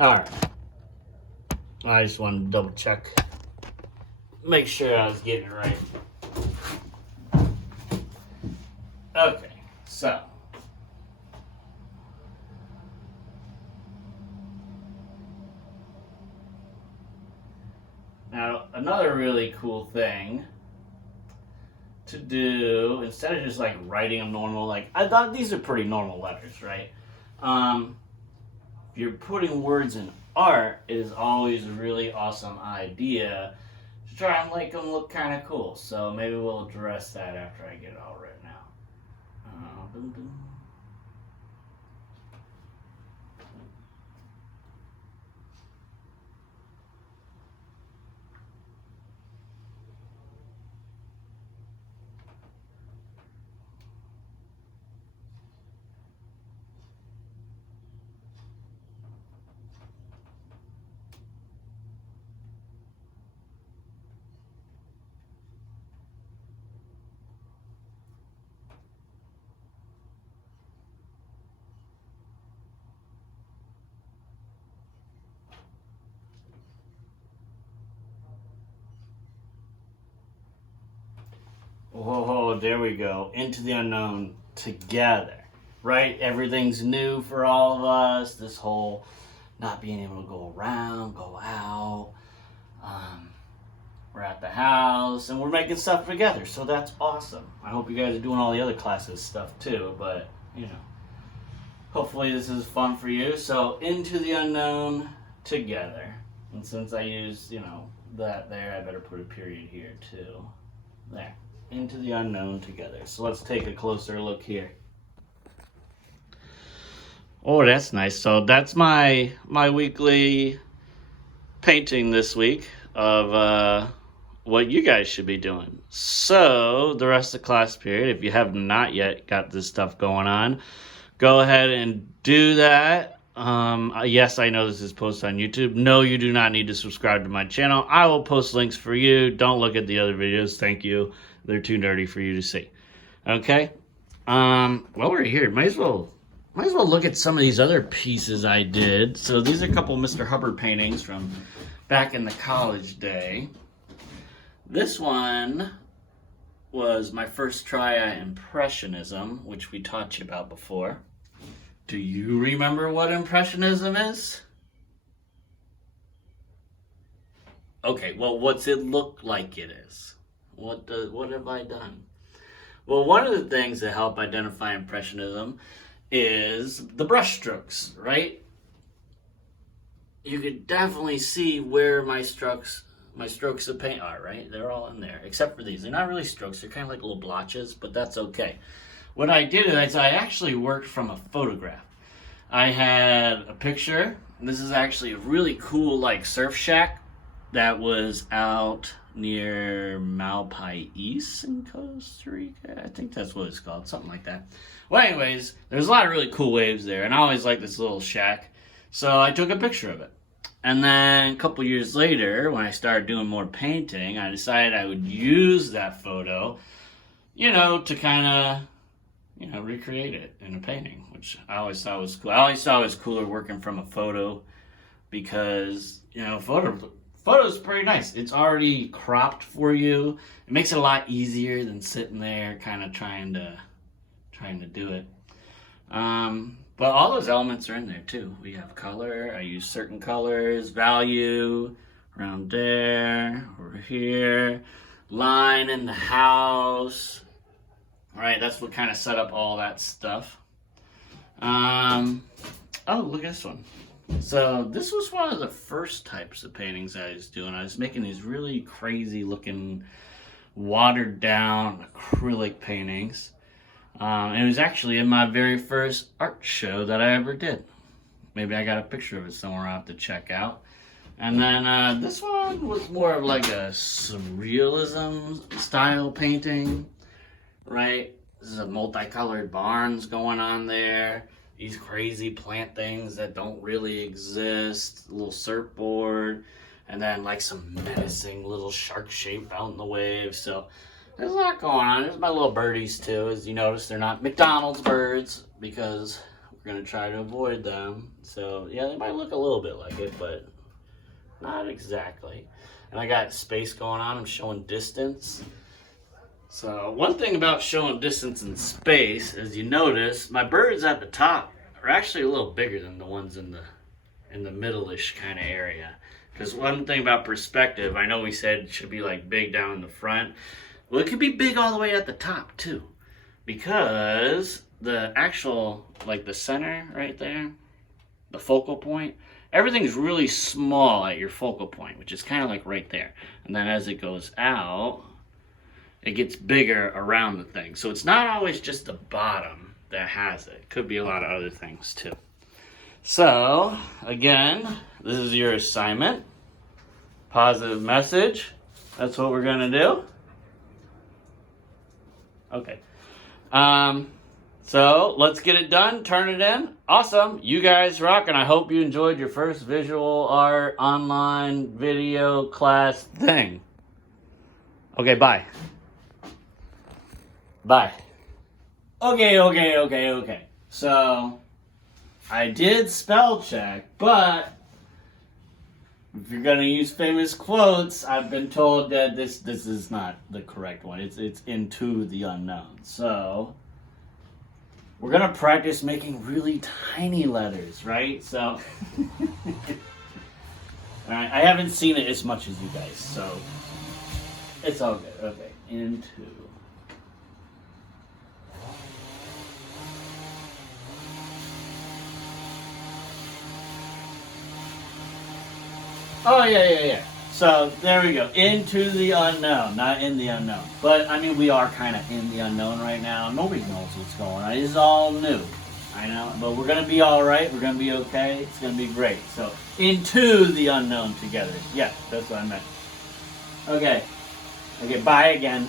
Alright. I just wanted to double check. Make sure I was getting it right. Okay, so. Now, another really cool thing to do, instead of just like writing them normal, like I thought these are pretty normal letters, right? If you're putting words in art, it is always a really awesome idea to try and make them look kind of cool. So maybe we'll address that after I get it all written out. Dum, dum. Oh, there we go. Into the unknown together. Right? Everything's new for all of us. This whole not being able to go around, go out. We're at the house and we're making stuff together. So that's awesome. I hope you guys are doing all the other classes stuff too. But, hopefully this is fun for you. So, into the unknown together. And since I used, that there, I better put a period here too. There. Into the unknown together. So let's take a closer look here. Oh, that's nice. So that's my weekly painting this week of what you guys should be doing. So the rest of the class period, if you have not yet got this stuff going on, go ahead and do that. Yes, I know this is posted on YouTube. No, you do not need to subscribe to my channel. I will post links for you. Don't look at the other videos. Thank you. They're too nerdy for you to see. Okay? While we're here, might as well look at some of these other pieces I did. So these are a couple Mr. Hubbard paintings from back in the college day. This one was my first try at Impressionism, which we taught you about before. Do you remember what Impressionism is? Okay, well, what's it look like it is? What have I done? Well, one of the things that help identify Impressionism is the brush strokes, right? You could definitely see where my strokes of paint are, right? They're all in there, except for these. They're not really strokes. They're kind of like little blotches, but that's okay. What I did is I actually worked from a photograph. I had a picture. This is actually a really cool like surf shack that was out near Malpais in Costa Rica. I think that's what it's called, something like that. Well, anyways, there's a lot of really cool waves there, and I always liked this little shack. So I took a picture of it. And then a couple years later, when I started doing more painting, I decided I would use that photo, to kind of, recreate it in a painting, which I always thought was cool. I always thought it was cooler working from a photo because, photo's pretty nice. It's already cropped for you. It makes it a lot easier than sitting there kind of trying to do it. But all those elements are in there too. We have color. I use certain colors, value, around there, over here, line in the house. All right, that's what kind of set up all that stuff. Oh, look at this one. So this was one of the first types of paintings I was doing. I was making these really crazy looking watered down acrylic paintings. It was actually in my very first art show that I ever did. Maybe I got a picture of it somewhere I'll have to check out. And then this one was more of like a surrealism style painting, right? This is a multicolored barns going on there. These crazy plant things that don't really exist. A little surfboard. And then like some menacing little shark shape out in the waves. So there's a lot going on. There's my little birdies too. As you notice, they're not McDonald's birds because We're going to try to avoid them. So, yeah, they might look a little bit like it, but not exactly. And I got space going on. I'm showing distance. So, one thing about showing distance in space, as you notice, my birds at the top are actually a little bigger than the ones in the middle-ish kind of area. Because one thing about perspective, I know we said it should be like big down in the front. Well, it could be big all the way at the top too. Because the actual, like the center right there, the focal point, everything's really small at your focal point, which is kind of like right there. And then as it goes out, it gets bigger around the thing. So it's not always just the bottom that has it. It could be a lot of other things too. So, again, this is your assignment. Positive message. That's what we're going to do. Okay. So, let's get it done. Turn it in. Awesome. You guys rock, and I hope you enjoyed your first visual art online video class thing. Okay, bye. Bye. Okay. So, I did spell check, but if you're gonna use famous quotes, I've been told that this is not the correct one. It's into the unknown. So we're gonna practice making really tiny letters, right? So all right, I haven't seen it as much as you guys, so it's all good. Okay, into. Oh, yeah. So, there we go. Into the unknown, not in the unknown. But, I mean, we are kind of in the unknown right now. Nobody knows what's going on. It's all new. I know. But we're going to be all right. We're going to be okay. It's going to be great. So, into the unknown together. Yeah, that's what I meant. Okay, bye again.